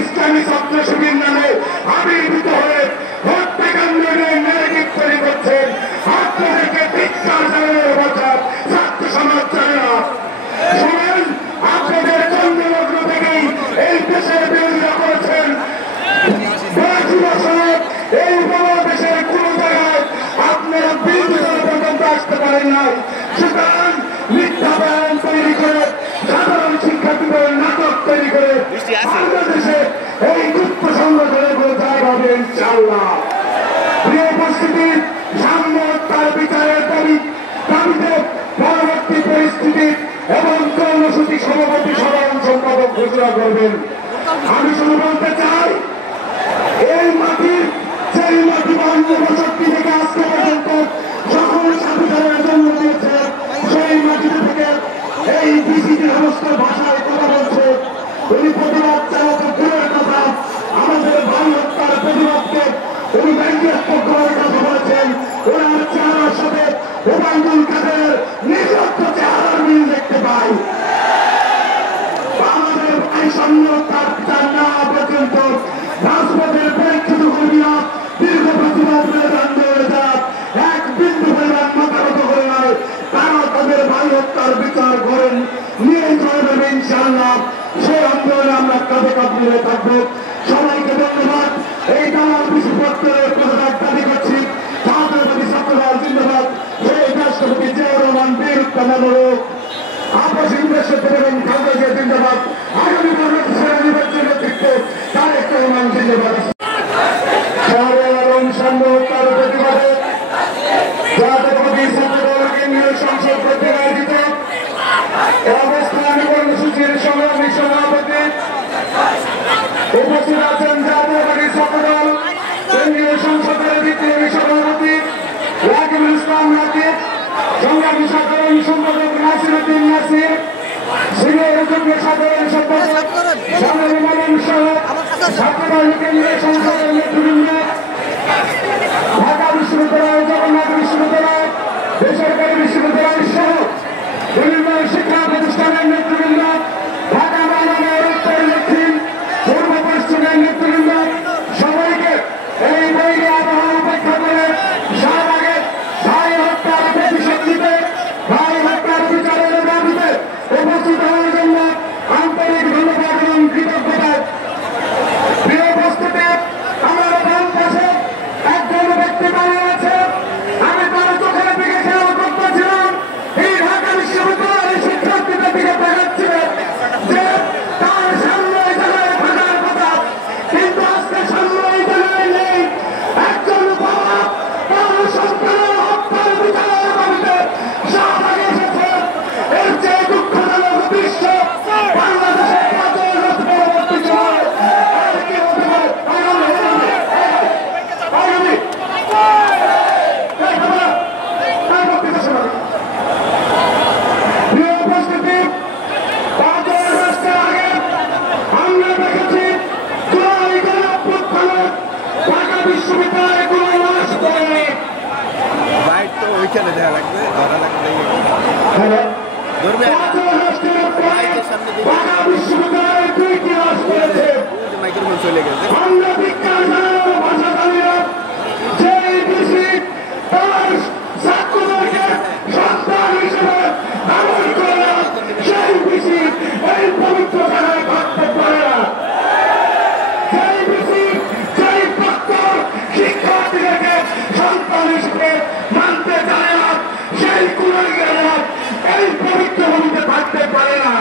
ইসলামী ছাত্র শিবির নামে আবির্ভূত হয়ে হত্যাকাণ্ডে ন্যারেটিভ তৈরি করছেন। আপনাদেরকে ধিক্কার জানানোর কথা ছাত্র সমাজ জানে না। শুনেন, আপনাদের জন্মলগ্ন থেকেই এই দেশের বিরোধিতা করেছেন। 82 বছর এই বাংলাদেশের কোন জায়গায় আপনারা বিরোধিতা পর্যন্ত আসতে পারেন নাই। সুতরাং মিথ্যা বয়ান তৈরি করে, সাধারণ শিক্ষার্থীদের নাটক তৈরি করে বাংলাদেশে এই গুপ্ত সংগঠনের কোনো জায়গা হবে ইনশাআল্লাহ। প্রিয় উপস্থিতি, সাম্য তার বিচারের দাবিতে পরবর্তী পরিস্থিতি এবং কর্মসূচি সভাপতি সাধারণ সম্পাদক ঘোষণা করবেন। আমি শুধু বলতে চাই, এই মাটির সেই মাটি 52 থেকে আজকে পর্যন্ত সকল সাথীদের জন্ম দিয়েছে, সেই মাটিতে থেকে এই বিসিটির সমস্ত ভাষায় কথা বলছে। উনি প্রতিবাদ চালাতে দূরের কথা, আমাদের ভাই হত্যার প্রতিবাদকে উনি ব্যঙ্গ্যস্ত করার কথা বলেছেন। ওনার চেহারার সাথে ওবায়দুল কাদেরের নিজস্ব চেহারার মিল দেখতে পাই। আমাদের ভাই সামনে তার বিচার না পর্যন্ত রাজপথের পরীক্ষিত কর্মীরা দীর্ঘ প্রতিবাদ আন্দোলনে যান, এক বিন্দু পরিমাণ মাথাগত করে নয়, তারা তাদের ভাই হত্যার বিচার করেন, নিয়ে চলবেন ইনশাআল্লাহ। সেই আন্দোলনে আমরা কাঁধে কাঁধ মিলে থাকবো। সবাইকে ধন্যবাদ। এই দালাল বিশ্বপত্রের প্রধান দাবি করছি, জাতীয়তাবাদী ছাত্রদল জিন্দাবাদ। সেই রাষ্ট্রপতি জিয়াউর রহমান বীর উত্তমমূলক আপসী উদ্দেশ্যে দেবেন খালেদা জিন্দাবাদ। আগামী বাংলাদেশের নির্বাচনের নেতৃত্বে তারেক রহমান জিন্দাবাদ। তার প্রতিবাদে জাতীয়তাবাদী ছাত্রদল কেন্দ্রীয় সংসদ কর্তৃক আয়োজিত অবস্থান কর্মসূচির সংগ্রামী সভাপতি উপস্থিত আছেন জাতীয়তাবাদী ছাত্রদল কেন্দ্রীয় সংসদের দ্বিতীয় সভাপতি রাকিবুল ইসলাম রাকিব, সংগ্রামী সাধারণ সম্পাদক নাসিরউদ্দিন নাসির, সিনিয়র যুগ্ম সাধারণ সম্পাদক সংগ্রামী মামুন সহ ছাত্রদল কেন্দ্রীয় সংসদের নেতৃবৃন্দ, ঢাকা বিশ্ববিদ্যালয়, জগন্নাথ বিশ্ববিদ্যালয়, বেসরকারি বিশ্ববিদ্যালয় সহ বিভিন্ন শিক্ষা প্রতিষ্ঠানের নেতৃবৃন্দ, ঢাকা মহানগর উত্তর দক্ষিণ পূর্ব পশ্চিমের নেতৃবৃন্দ, সবাইকে এই বৈরী আবহাওয়া উপেক্ষা করে শাহবাগে ভাই হত্যার প্রতিশোধ নিতে, ভাই হত্যার বিচারের দাবিতে উপস্থিত হওয়ার জন্য আন্তরিক ধন্যবাদ এবং কৃতজ্ঞতা। প্রিয় উপস্থিতি, আমার বাম পাশে একজন ব্যক্তি দাঁড়িয়ে আছে। আমি তার চোখের দিকে খেয়াল করতেছিলাম, এই ঢাকা বিশ্ববিদ্যালয়ের শিক্ষার্থীদের দিকে দেখাচ্ছিলেন যে তার সামনে এই জায়গায় থাকার কথা, কিন্তু আজকে সামনে এই জায়গায় নেই। একজন বাবা তার সন্তানের হত্যার বিচারের দাবিতে শাহবাগে এসেছে। এর চেয়ে দুঃখজনক দৃশ্য বাংলাদেশের কাছে পরবর্তী সময় আর কি হতে পারে? বিশ্ববিদ্যালয়ে কোনো লাশ পড়েনি। বাইক তো ওইখানে দেওয়া লাগবে, ধরা লাগবে। ধরবে বিশ্ববিদ্যালয়ে 2টি লাশ পড়েছে। মাইক্রোফোন চলে গেছে। আমরা বিজ্ঞান জানানোর ভাষাকারীরা যে বেশি তার ছাত্রদেরকে সন্তান হিসেবে ব্যবহার করে না, সেই বেশি এই পবিত্র জায়গায় থাকতে পারে না। সেই বেশি সেই প্রত্যেক শিক্ষার্থীদেরকে সন্তান হিসেবে মানতে চায় না, সেই কুলাঙ্গারা এই পবিত্র ভূমিতে থাকতে পারে না।